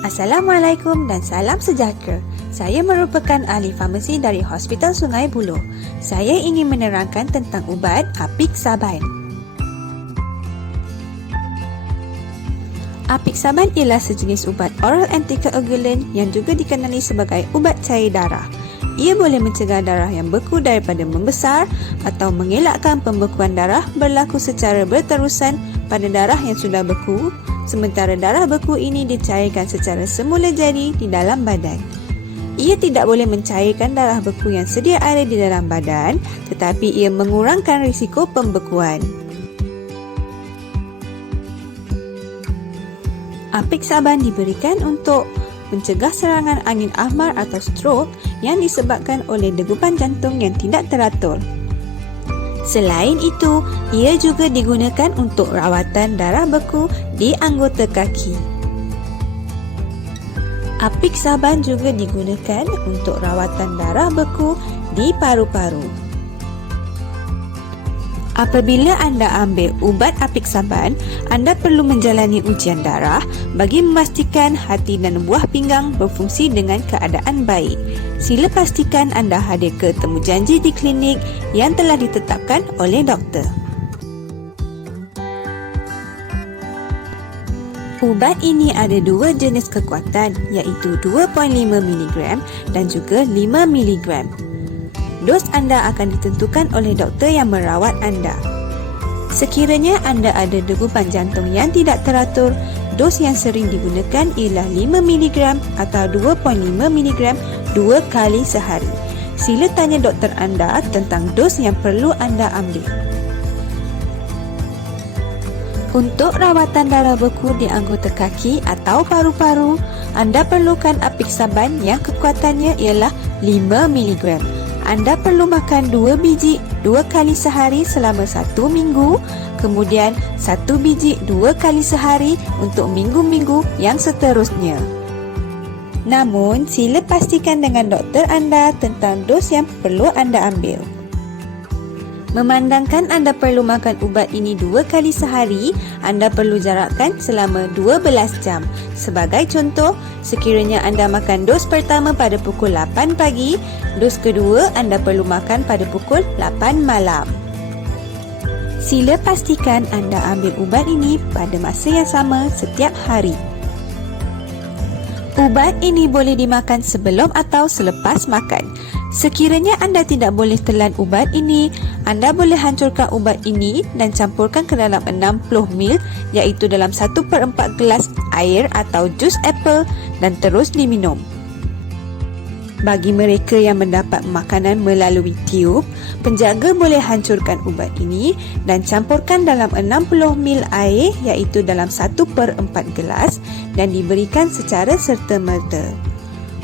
Assalamualaikum dan salam sejahtera. Saya merupakan ahli farmasi dari Hospital Sungai Buloh. Saya ingin menerangkan tentang ubat Apixaban. Apixaban ialah sejenis ubat oral antikoagulan yang juga dikenali sebagai ubat cair darah. Ia boleh mencegah darah yang beku daripada membesar atau mengelakkan pembekuan darah berlaku secara berterusan pada darah yang sudah beku, sementara darah beku ini dicairkan secara semula jadi di dalam badan. Ia tidak boleh mencairkan darah beku yang sedia ada di dalam badan, tetapi ia mengurangkan risiko pembekuan. Apixaban diberikan untuk mencegah serangan angin ahmar atau stroke yang disebabkan oleh degupan jantung yang tidak teratur. Selain itu, ia juga digunakan untuk rawatan darah beku di anggota kaki. Apixaban juga digunakan untuk rawatan darah beku di paru-paru. Apabila anda ambil ubat Apixaban, anda perlu menjalani ujian darah bagi memastikan hati dan buah pinggang berfungsi dengan keadaan baik. Sila pastikan anda hadir ke temujanji di klinik yang telah ditetapkan oleh doktor. Ubat ini ada dua jenis kekuatan, iaitu 2.5mg dan juga 5mg. Dos anda akan ditentukan oleh doktor yang merawat anda. Sekiranya anda ada degupan jantung yang tidak teratur, dos yang sering digunakan ialah 5mg atau 2.5mg 2 kali sehari. Sila tanya doktor anda tentang dos yang perlu anda ambil. Untuk rawatan darah beku di anggota kaki atau paru-paru, anda perlukan Apixaban yang kekuatannya ialah 5mg. Anda perlu makan 2 biji 2 kali sehari selama 1 minggu, kemudian 1 biji 2 kali sehari untuk minggu-minggu yang seterusnya. Namun, sila pastikan dengan doktor anda tentang dos yang perlu anda ambil. Memandangkan anda perlu makan ubat ini 2 kali sehari, anda perlu jarakkan selama 12 jam. Sebagai contoh, sekiranya anda makan dos pertama pada pukul 8 pagi, dos kedua anda perlu makan pada pukul 8 malam. Sila pastikan anda ambil ubat ini pada masa yang sama setiap hari. Ubat ini boleh dimakan sebelum atau selepas makan. Sekiranya anda tidak boleh telan ubat ini, anda boleh hancurkan ubat ini dan campurkan ke dalam 60 ml, iaitu dalam 1/4 gelas air atau jus apel dan terus diminum. Bagi mereka yang mendapat makanan melalui tiub, penjaga boleh hancurkan ubat ini dan campurkan dalam 60 ml air, iaitu dalam 1/4 gelas dan diberikan secara serta-merta.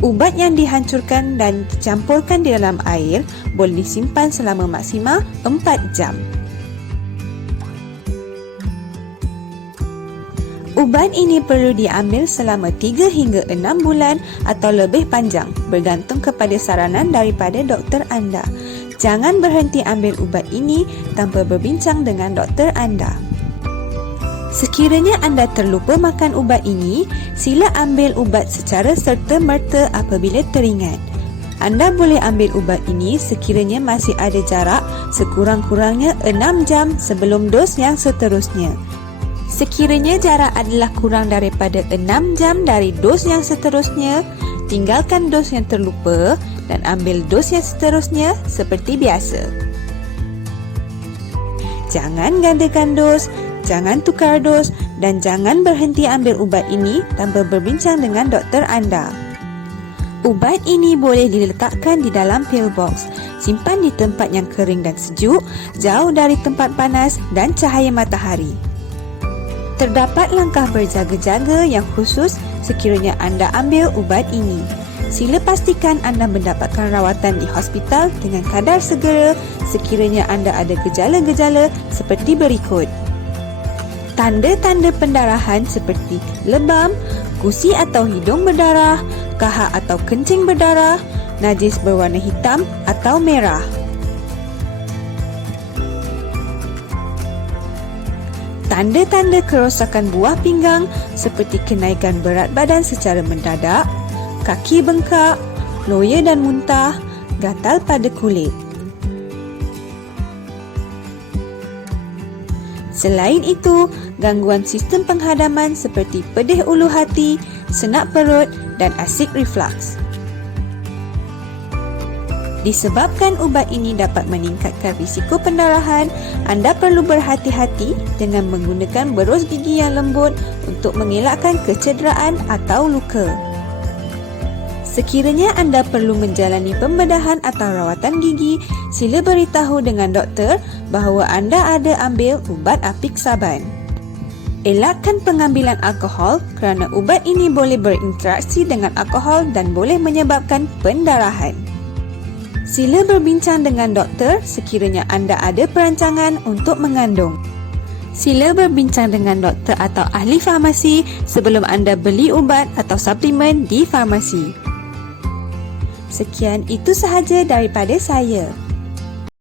Ubat yang dihancurkan dan dicampurkan di dalam air boleh disimpan selama maksimal 4 jam. Ubat ini perlu diambil selama 3 hingga 6 bulan atau lebih panjang, bergantung kepada saranan daripada doktor anda. Jangan berhenti ambil ubat ini tanpa berbincang dengan doktor anda. Sekiranya anda terlupa makan ubat ini, sila ambil ubat secara serta-merta apabila teringat. Anda boleh ambil ubat ini sekiranya masih ada jarak sekurang-kurangnya 6 jam sebelum dos yang seterusnya. Sekiranya jarak adalah kurang daripada 6 jam dari dos yang seterusnya, tinggalkan dos yang terlupa dan ambil dos yang seterusnya seperti biasa. Jangan gandakan dos, jangan tukar dos dan jangan berhenti ambil ubat ini tanpa berbincang dengan doktor anda. Ubat ini boleh diletakkan di dalam pill box. Simpan di tempat yang kering dan sejuk, jauh dari tempat panas dan cahaya matahari. Terdapat langkah berjaga-jaga yang khusus sekiranya anda ambil ubat ini. Sila pastikan anda mendapatkan rawatan di hospital dengan kadar segera sekiranya anda ada gejala-gejala seperti berikut. Tanda-tanda pendarahan seperti lebam, gusi atau hidung berdarah, kahak atau kencing berdarah, najis berwarna hitam atau merah. Tanda-tanda kerosakan buah pinggang seperti kenaikan berat badan secara mendadak, kaki bengkak, loya dan muntah, gatal pada kulit. Selain itu, gangguan sistem penghadaman seperti pedih ulu hati, senak perut dan asid reflux. Disebabkan ubat ini dapat meningkatkan risiko pendarahan, anda perlu berhati-hati dengan menggunakan berus gigi yang lembut untuk mengelakkan kecederaan atau luka. Sekiranya anda perlu menjalani pembedahan atau rawatan gigi, sila beritahu dengan doktor bahawa anda ada ambil ubat apiksaban. Elakkan pengambilan alkohol kerana ubat ini boleh berinteraksi dengan alkohol dan boleh menyebabkan pendarahan. Sila berbincang dengan doktor sekiranya anda ada perancangan untuk mengandung. Sila berbincang dengan doktor atau ahli farmasi sebelum anda beli ubat atau suplemen di farmasi. Sekian itu sahaja daripada saya.